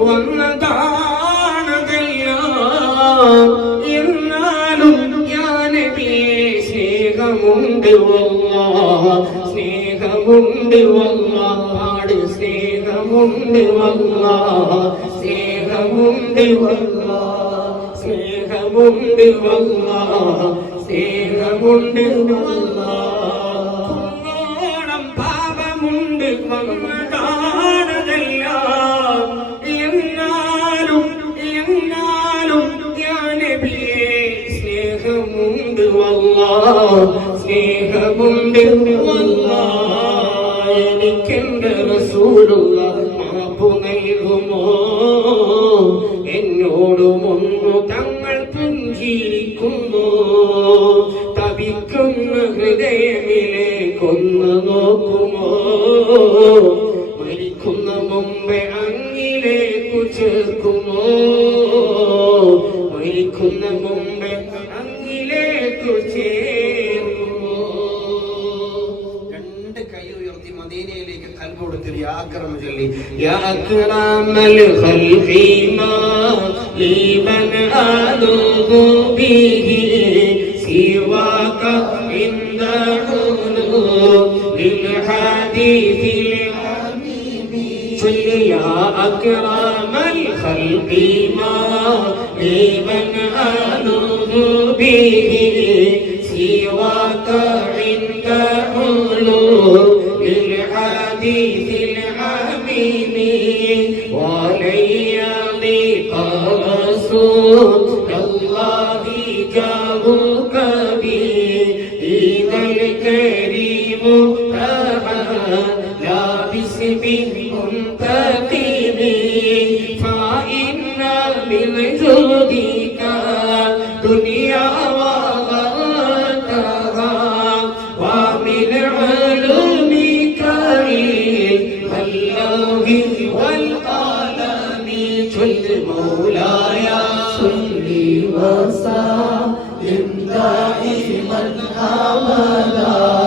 വന്നതാണതെല്ലാം എന്നാലും ഞാൻ സ്നേഹമുണ്ട് സ്നേഹമുണ്ട് വല്ലാട് സ്നേഹമുണ്ട് വല്ലാ സ്നേഹമുണ്ട് വല്ലാ സ്നേഹമുണ്ട് വല്ലാ സ്നേഹമുണ്ട് കുന്നോളം പാപമുണ്ട് വന്നതാണതെല്ലാം സ്നേഹമുണ്ട് എനിക്കെന്റെ റസൂലുള്ള മാപ്പു നൽകുമോ? എന്നോടും കൈ ഉയർത്തി മദീനയിലേക്ക് കൽമുടുക്കൽ യാ ചൊല്ലി. യാ അക്രമൽ ഖൽഖി മാ ലീമൻ അദുബു ബിഹി സിവാക ഇന്ദ ഹുനു ലിൽ ഹദീസിൽ ചൊല്ലി. യാ അക്രമൽ ബിഹി باسم منتقم فإن من جودك دنيا وغرتها ومن علومك علم اللوح والقلم جل مولاي صل وسلم دائما ابدا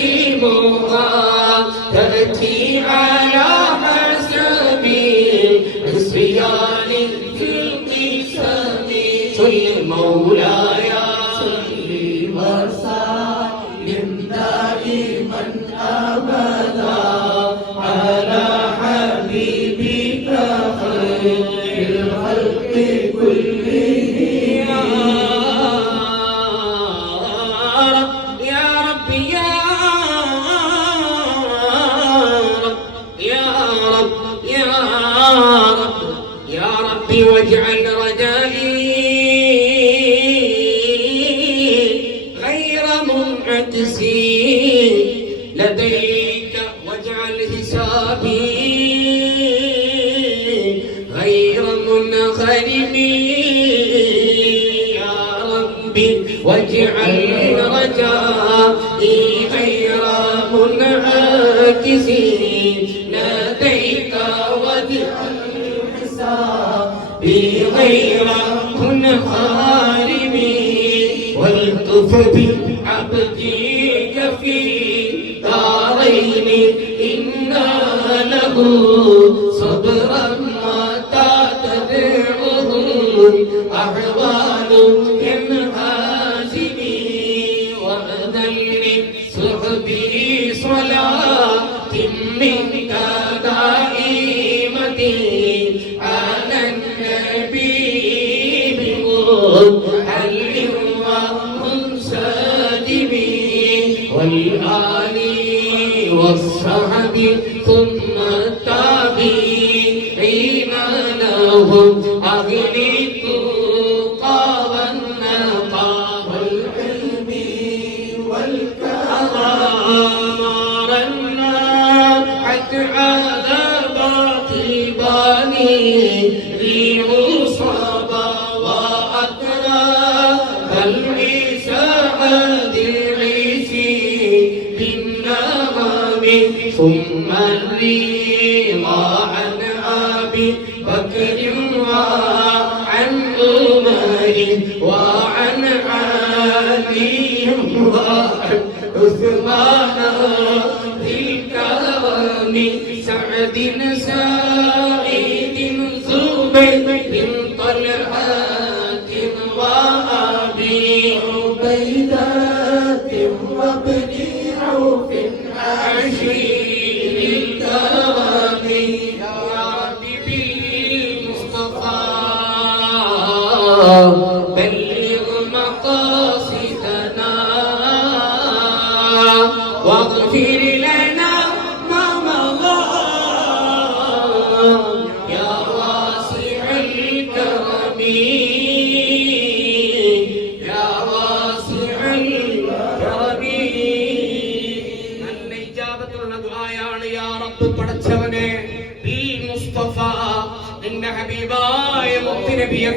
أبدا. لديك واجعل حسابي غير منخرم يا ربي واجعل رجائي غير منعكس. لديك واجعل حسابي غير منخرم والطف بعبدك صبرا ما تعتذرهم أحوال ينهازمي وغدا من صحبي صلاة لهم أغلقوا طابنا طاب العلم والكرم نارنا حتى عذاب طيباني ريح صبا وأترى فالعساء العيس ثم الريح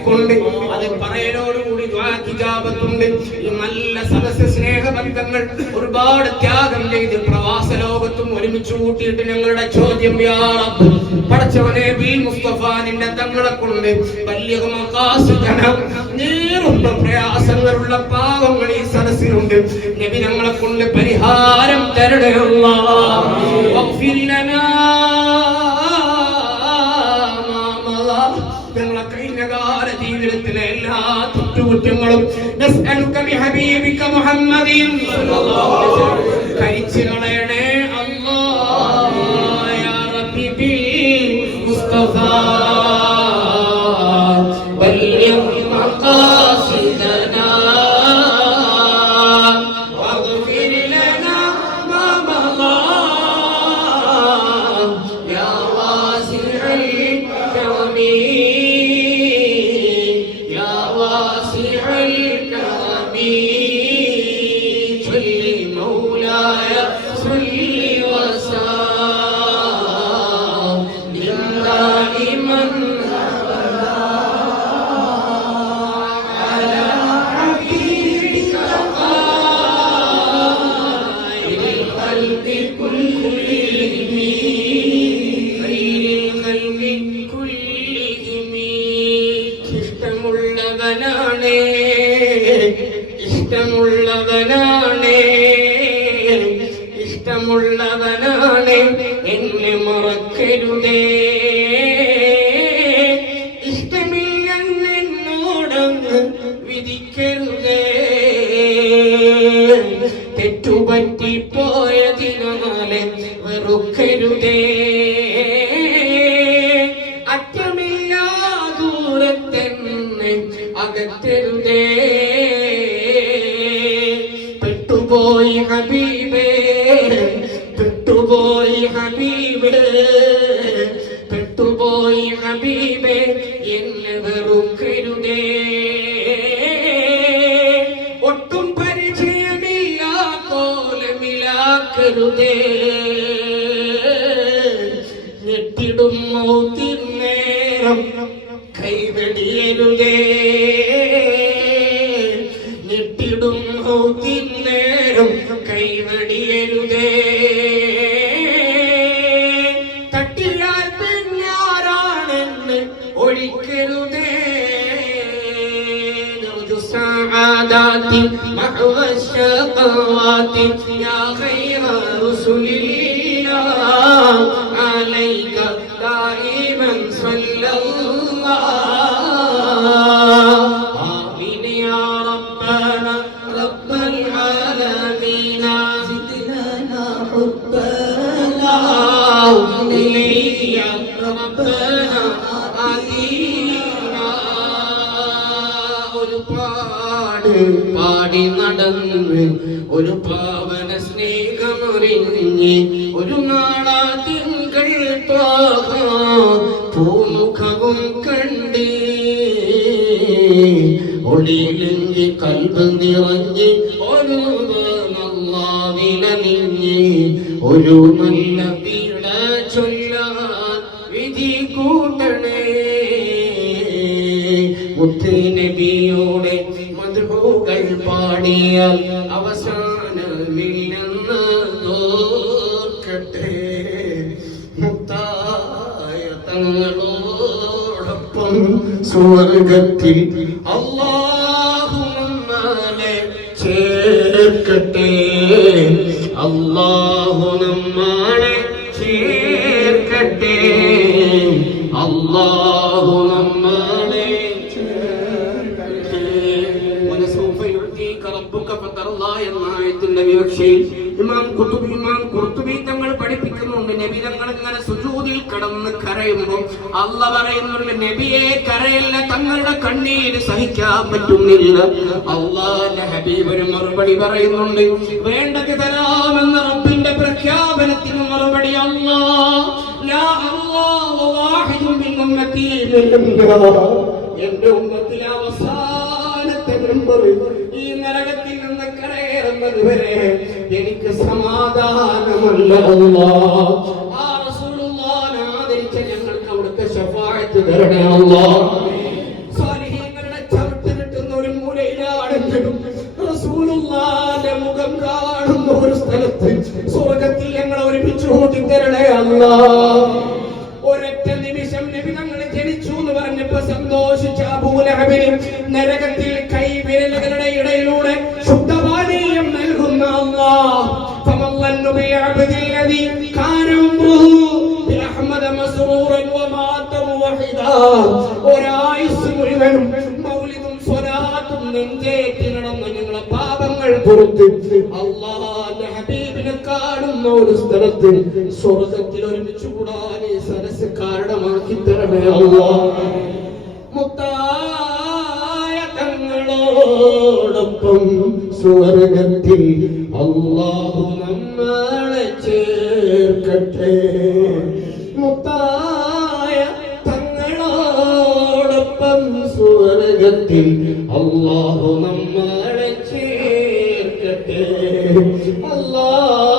കൊണ്ട് അത് പറയലോടുകൂടി ദുആക്ക് ഇജാബത്തുണ്ട് ഈ നല്ല സദസ്സ് സ്നേഹബന്ധങ്ങൾ ഒരുപാട് ത്യാഗം ചെയ്ത് പ്രവാസ ലോകത്തും ഒരുമിച്ച് കൂട്ടിയിട്ട് ഞങ്ങളുടെ ചോദ്യം പടച്ചവനെ ബി മുസ്തഫ നിന്റെ തങ്ങളെ കൊണ്ട് വലിയ നേരുള്ള പ്രയാസങ്ങളുള്ള പാവങ്ങൾ ഈ സദസ്സിലുണ്ട്. നബി ഞങ്ങളെ കൊണ്ട് പരിഹാരം തരണേ ജീവിതത്തിലെ എല്ലാ വസല്ലം. കരിച്ചു കളയണേ മുസ്തഫ. എന്നെ മറക്കരുതേ. ഇഷ്ടമില്ലെന്നോടങ്ങ് വിധിക്കരുതേ. തെറ്റുപറ്റിപ്പോയതിനാലെ വെറുക്കരുതേ. അറ്റമില്ലാ ദൂരത്തെന്നെ അകറ്റരുതേ. പെട്ടുപോയി ഹബീബേ മൗത്തിൻ നേരം കൈവെടിയരുതേ. ഞെട്ടിടും മൗത്തിൻ നേരം കൈവെടിയരുതേ. തട്ടിയാൽ പിന്നാരാണെന്ന് ഒഴിക്കരുതേ. സാദാത്തി മഹവശവാത്തി യാ ഖൈറ റസുലില്ലാ. ഒരുപാട് പാടി നടന്ന് ഒരു പാവന സ്നേഹമറിഞ്ഞ് ഒരു നാളാ തിങ്കൾ പൂമുഖവും കണ്ട് ഒളിയിലെങ്കി കൽബ് നിറഞ്ഞ് ഒരു നിലനിഞ്ഞ് ഒരു നല്ല വീട ചൊല്ലാൻ പാടിയാൽ അവസാനമില്ലെന്ന് തോർക്കട്ടെ മുത്തായ തങ്ങളോടൊപ്പം സ്വർഗത്തിൽ അള്ളാഹു നമ്മെ ചേർക്കട്ടെ. അള്ളാഹു നബി ഇങ്ങനെ സുജൂദിൽ കടന്ന് കരയുമ്പോൾ അല്ല പറയുന്നുണ്ട് നബിയെ കരയല്ല തങ്ങളുടെ കണ്ണീര് സഹിക്കാൻ പറ്റുന്നില്ല. അള്ളാന്റെ ഒരു മറുപടി പറയുന്നുണ്ട് വേണ്ടത് തരാമെന്ന റബ്ബിന്റെ പ്രഖ്യാപനത്തിന് മറുപടി അല്ലാ. ലാ അല്ലാഹു വാഹിദുൻ മിൻ ഉമ്മത്തി. എന്റെ ഉമ്മത്തിലെ അവസാനത്തെ മെമ്പർ ഈ നരകത്തിൽ നിന്ന് കരയേറുന്നത് വരെ എനിക്ക് സമാധാനമല്ല അല്ലാ. തരണേ അല്ലാ. ഒരു മൂലയിലാണെങ്കിലും മുഖം കാണുന്ന ഒരു സ്ഥലത്ത് സ്വർഗത്തിൽ ഞങ്ങൾ ഒരുമിച്ച് കൂട്ടി തരണേ അല്ലാ പറഞ്ഞപ്പോ സന്തോഷിച്ച അബൂലഹബിന് നരകത്തിൽ കൈ ഇടയിലൂടെ ശുദ്ധപാനീയം നൽകുന്ന പാപങ്ങൾ ഒരു സ്ഥലത്തിൽ സ്വർഗത്തിൽ ഒരുമിച്ച് കൂടാൻ കാരണമാക്കി തരണേ അള്ളാ. മുത്തായ തങ്ങളോടൊപ്പം സ്വർഗത്തിൽ അള്ളാഹു നമ്മളെ ചേർക്കട്ടെ. മുത്തായ തങ്ങളോടൊപ്പം സ്വർഗത്തിൽ അള്ളാഹു നമ്മളെ ചേർക്കട്ടെ. അള്ളാഹു